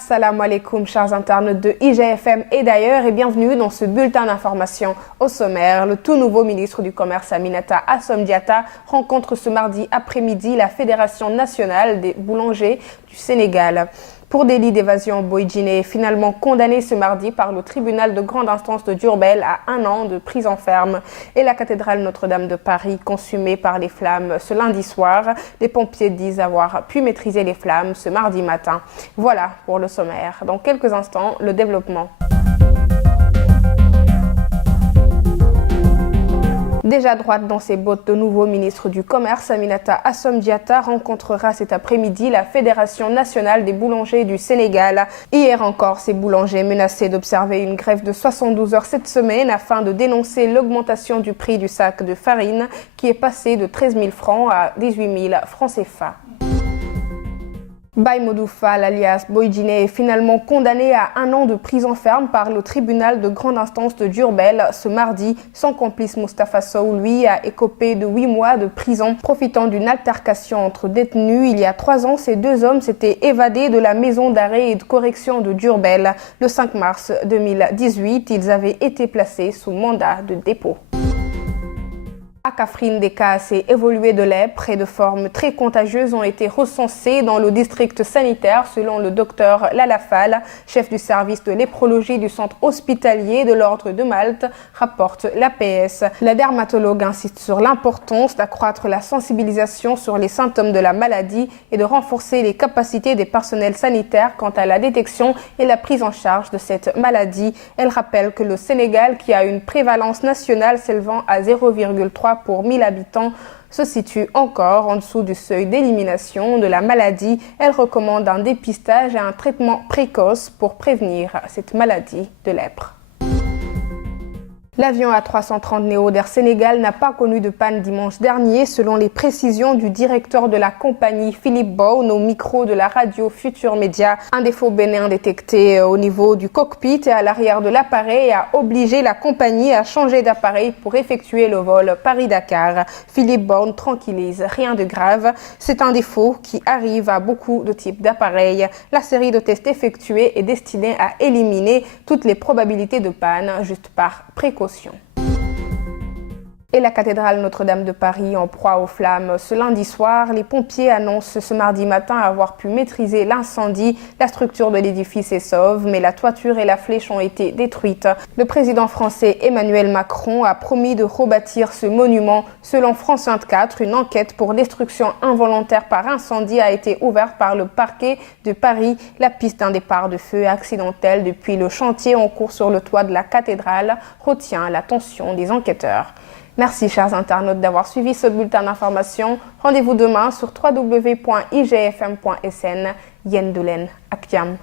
Assalamu alaikum chers internautes de IGFM et d'ailleurs et bienvenue dans ce bulletin d'information. Au sommaire, le tout nouveau ministre du Commerce Aminata Assome Diatta rencontre ce mardi après-midi la Fédération nationale des boulangers du Sénégal. Pour délit d'évasion, Boy Djiné est finalement condamné ce mardi par le tribunal de grande instance de Diourbel à 1 an de prison ferme. Et la cathédrale Notre-Dame de Paris consumée par les flammes ce lundi soir. Les pompiers disent avoir pu maîtriser les flammes ce mardi matin. Voilà pour le sommaire. Dans quelques instants, le développement. Déjà droite dans ses bottes, le nouveau ministre du Commerce, Aminata Assome Diatta, rencontrera cet après-midi la Fédération nationale des boulangers du Sénégal. Hier encore, ces boulangers menaçaient d'observer une grève de 72 heures cette semaine afin de dénoncer l'augmentation du prix du sac de farine qui est passé de 13 000 francs à 18 000 francs CFA. Baye Modou Fall, alias Boy Djiné, est finalement condamné à 1 an de prison ferme par le tribunal de grande instance de Diourbel ce mardi. Son complice Moustapha Sow, lui, a écopé de 8 mois de prison. Profitant d'une altercation entre détenus, il y a 3 ans, ces deux hommes s'étaient évadés de la maison d'arrêt et de correction de Diourbel. Le 5 mars 2018, ils avaient été placés sous mandat de dépôt. À Kaffrine, des cas assez évolués de lèpre et de formes très contagieuses ont été recensés dans le district sanitaire selon le docteur Lalafal, chef du service de léphrologie du centre hospitalier de l'Ordre de Malte, rapporte l'APS. La dermatologue insiste sur l'importance d'accroître la sensibilisation sur les symptômes de la maladie et de renforcer les capacités des personnels sanitaires quant à la détection et la prise en charge de cette maladie. Elle rappelle que le Sénégal, qui a une prévalence nationale s'élevant à 0,3 pour 1000 habitants, se situe encore en dessous du seuil d'élimination de la maladie. Elle recommande un dépistage et un traitement précoce pour prévenir cette maladie de lèpre. L'avion A330 Neo d'Air Sénégal n'a pas connu de panne dimanche dernier, selon les précisions du directeur de la compagnie Philippe Bowne au micro de la radio Futur Média. Un défaut bénin détecté au niveau du cockpit et à l'arrière de l'appareil a obligé la compagnie à changer d'appareil pour effectuer le vol Paris-Dakar. Philippe Bowne tranquillise, rien de grave. C'est un défaut qui arrive à beaucoup de types d'appareils. La série de tests effectués est destinée à éliminer toutes les probabilités de panne juste par précaution. Et la cathédrale Notre-Dame de Paris en proie aux flammes ce lundi soir. Les pompiers annoncent ce mardi matin avoir pu maîtriser l'incendie. La structure de l'édifice est sauve, mais la toiture et la flèche ont été détruites. Le président français Emmanuel Macron a promis de rebâtir ce monument. Selon France 24, une enquête pour destruction involontaire par incendie a été ouverte par le parquet de Paris. La piste d'un départ de feu accidentel depuis le chantier en cours sur le toit de la cathédrale retient l'attention des enquêteurs. Merci chers internautes d'avoir suivi ce bulletin d'information. Rendez-vous demain sur www.igfm.sn. Yen Doulen, Akiam.